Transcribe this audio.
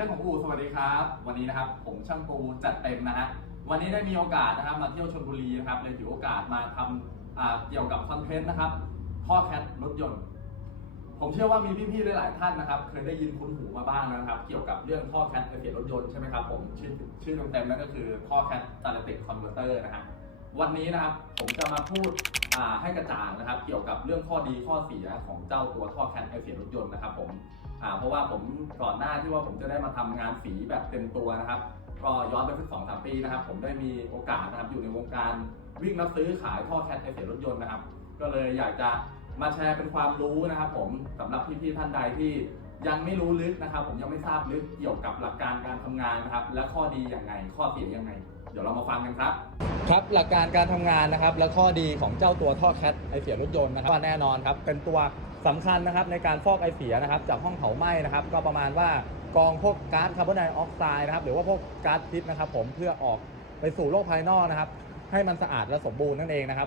รื่องของอูสวัสดีครับ วันนี้นะครับผมช่างปูจัดเต็มนะฮะวันนี้ได้มีโอกาสนะครับมาเที่ยวชลบุรีนะครับเลยถือโอกาสมาทำเกี่ยวกับคอนเทนต์นะครับท่อแคทรถยนต์ผมเชื่อว่ามีพี่ๆหลายๆท่านนะครับ เคยได้ยินคุ้นหูมาบ้างนะครับ เกี่ยวกับเรื่องท่อแคทเสียรถยนต์ใช่ไหมครับผมชื่อชื่อเต็มๆนั่นก็คือท่อแคทตาลติกคอนเวอร์เตอร์นะฮะวันนี้นะครับผมจะมาพูดให้กระจ่างนะครับ เกี่ยวกับเรื่องข้อดีข้อเสียของเจ้าตัวท่อแคทเสียรถยนต์นะครับผม เพราะว่าผมก่อนหน้าที่ว่าผมจะได้มาทำงานสีแบบเต็มตัวนะครับ ก็ย้อนไปสักสองสามปีนะครับ ผมได้มีโอกาสนะครับอยู่ในวงการวิ่งรับซื้อขายท่อแคทเสียรถยนต์นะครับ ก็เลยอยากจะมาแชร์เป็นความรู้นะครับ ผมสำหรับพี่ๆท่านใดที่ยังไม่รู้ลึกนะครับ ผมยังไม่ทราบลึกเกี่ยวกับหลักการการทำงานนะครับ และข้อดีอย่างไง ข้อเสียอยังไง เดี๋ยวเรามาฟังกันครับ ครับหลักการการทำงานนะครับ และข้อดีของเจ้าตัวท่อแคทไอเสียรถยนต์นะครับแน่นอนครับเป็นตัว สำคัญนะครับในการฟอกไอเสียนะครับจากห้องเผาไหม้นะครับ ก็ประมาณว่ากองพวกก๊าซคาร์บอนไดออกไซด์นะครับหรือว่าพวกก๊าซพิษนะครับ ผมเพื่อออกไปสู่โลกภายนอกนะครับ ให้มันสะอาดและสมบูรณ์นั่นเองนะครับ